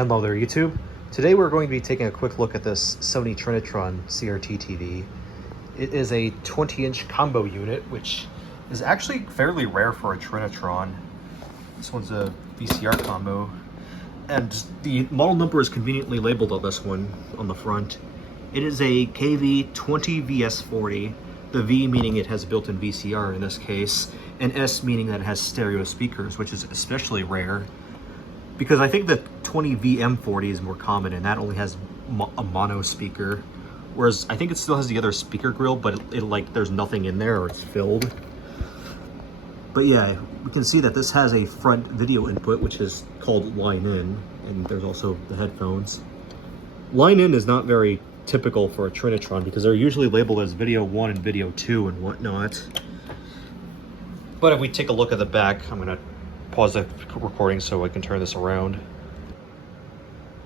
Hello there, YouTube. Today we're going to be taking a quick look at this Sony Trinitron CRT TV. It is a 20-inch combo unit, which is actually fairly rare for a Trinitron. This one's a VCR combo, and the model number is conveniently labeled on this one on the front. It is a KV-20VS40, the V meaning it has a built-in VCR in this case, and S meaning that it has stereo speakers, which is especially rare. Because I think the 20VM40 is more common, and that only has a mono speaker, whereas I think it still has the other speaker grill, but it like there's nothing in there or it's filled. But yeah, we can see that this has a front video input, which is called line in, and there's also the headphones. Line in is not very typical for a Trinitron because they're usually labeled as video 1 and video 2 and whatnot. But if we take a look at the back, I'm gonna pause the recording so I can turn this around.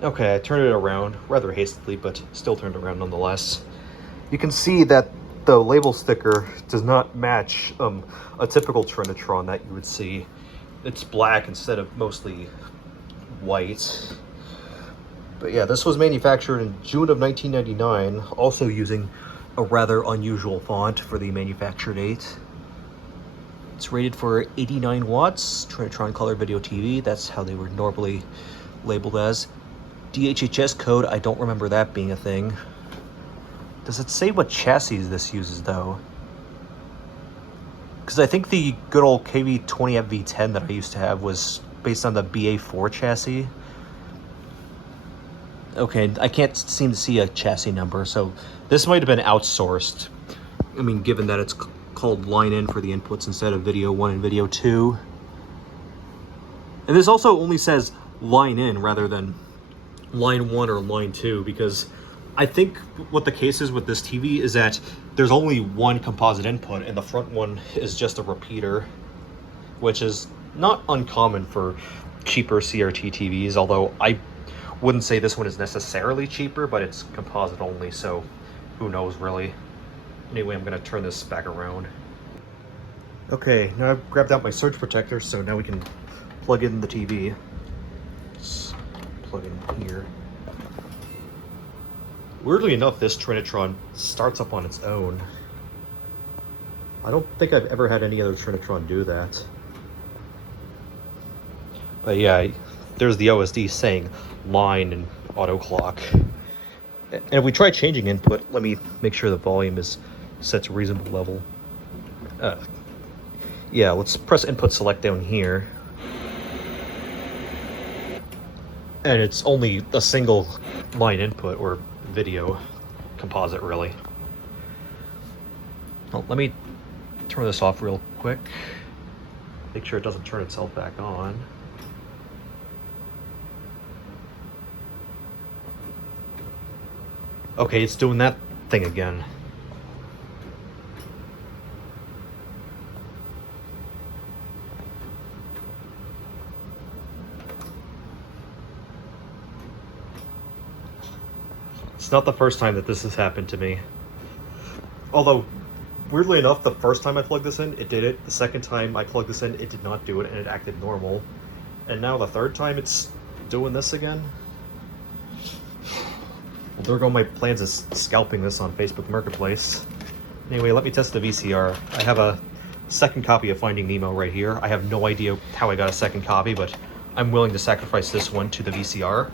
Okay, I turned it around rather hastily, but still turned around nonetheless. You can see that the label sticker does not match a typical Trinitron that you would see. It's black instead of mostly white. But yeah, this was manufactured in June of 1999, also using a rather unusual font for the manufacture date. It's rated for 89 watts, Trinitron Color Video TV. That's how they were normally labeled as. DHHS code, I don't remember that being a thing. Does it say what chassis this uses, though? Because I think the good old KV-20VS40 that I used to have was based on the BA4 chassis. Okay, I can't seem to see a chassis number, so this might have been outsourced. I mean, given that it's called line in for the inputs instead of video 1 and video 2. And this also only says line in rather than line 1 or line 2, because I think what the case is with this TV is that there's only one composite input and the front one is just a repeater, which is not uncommon for cheaper CRT TVs, although I wouldn't say this one is necessarily cheaper, but it's composite only, so who knows really. Anyway, I'm going to turn this back around. Okay, now I've grabbed out my surge protector, so now we can plug in the TV. Let's plug in here. Weirdly enough, this Trinitron starts up on its own. I don't think I've ever had any other Trinitron do that. But yeah, there's the OSD saying line and auto clock. And if we try changing input, let me make sure the volume is set to reasonable level. Yeah, let's press input select down here. And it's only a single line input, or video composite really. Well, let me turn this off real quick. Make sure it doesn't turn itself back on. Okay, it's doing that thing again. It's not the first time that this has happened to me. Although, weirdly enough, the first time I plugged this in, it did it. The second time I plugged this in, it did not do it, and it acted normal. And now the third time it's doing this again. Well, there go my plans of scalping this on Facebook Marketplace. Anyway, let me test the VCR. I have a second copy of Finding Nemo right here. I have no idea how I got a second copy, but I'm willing to sacrifice this one to the VCR.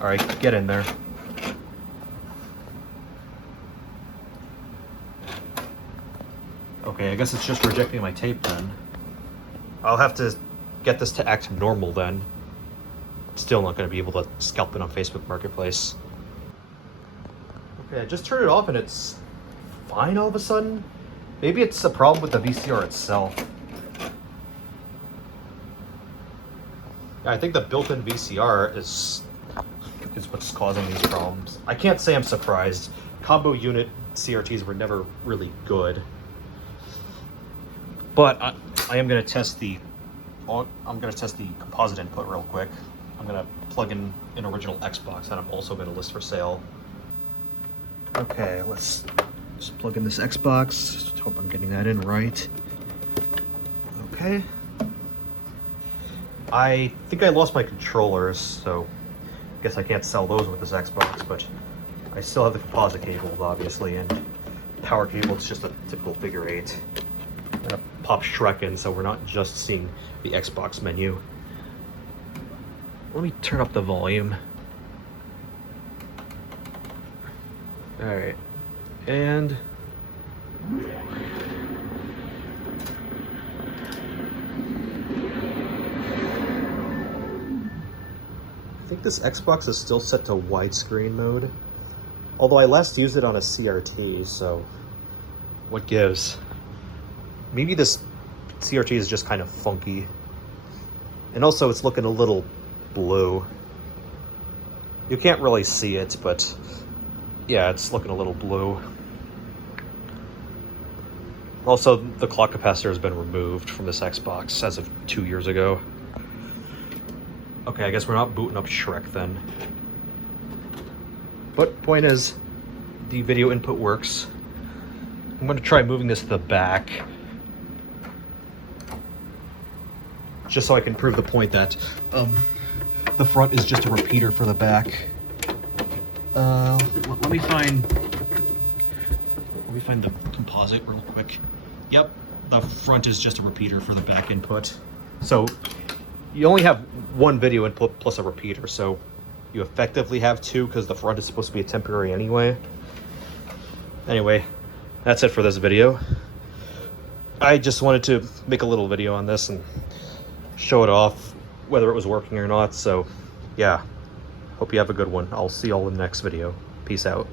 Alright, get in there. Okay, I guess it's just rejecting my tape then. I'll have to get this to act normal then. Still not going to be able to scalp it on Facebook Marketplace. Okay, I just turned it off and it's fine all of a sudden. Maybe it's a problem with the VCR itself. I think the built-in VCR is what's causing these problems. I can't say I'm surprised. Combo unit CRTs were never really good. But I am going to test the composite input real quick. I'm going to plug in an original Xbox that I'm also going to list for sale. Okay, let's just plug in this Xbox. Just hope I'm getting that in right. Okay. I think I lost my controllers, so I guess I can't sell those with this Xbox, but I still have the composite cables, obviously, and power cable. It's just a typical figure 8. I'm gonna pop Shrek in so we're not just seeing the Xbox menu. Let me turn up the volume. All right, and I think this Xbox is still set to widescreen mode, although I last used it on a CRT, so what gives? Maybe this CRT is just kind of funky. And also it's looking a little blue. You can't really see it, but yeah, it's looking a little blue. Also, the clock capacitor has been removed from this Xbox as of 2 years ago. Okay, I guess we're not booting up Shrek then. But point is, the video input works. I'm going to try moving this to the back, just so I can prove the point that the front is just a repeater for the back. Let me find the composite real quick. Yep, the front is just a repeater for the back input. So you only have one video input plus a repeater, so you effectively have 2 because the front is supposed to be a temporary anyway. Anyway, that's it for this video. I just wanted to make a little video on this and show it off, whether it was working or not. So yeah, hope you have a good one. I'll see you all in the next video. Peace out.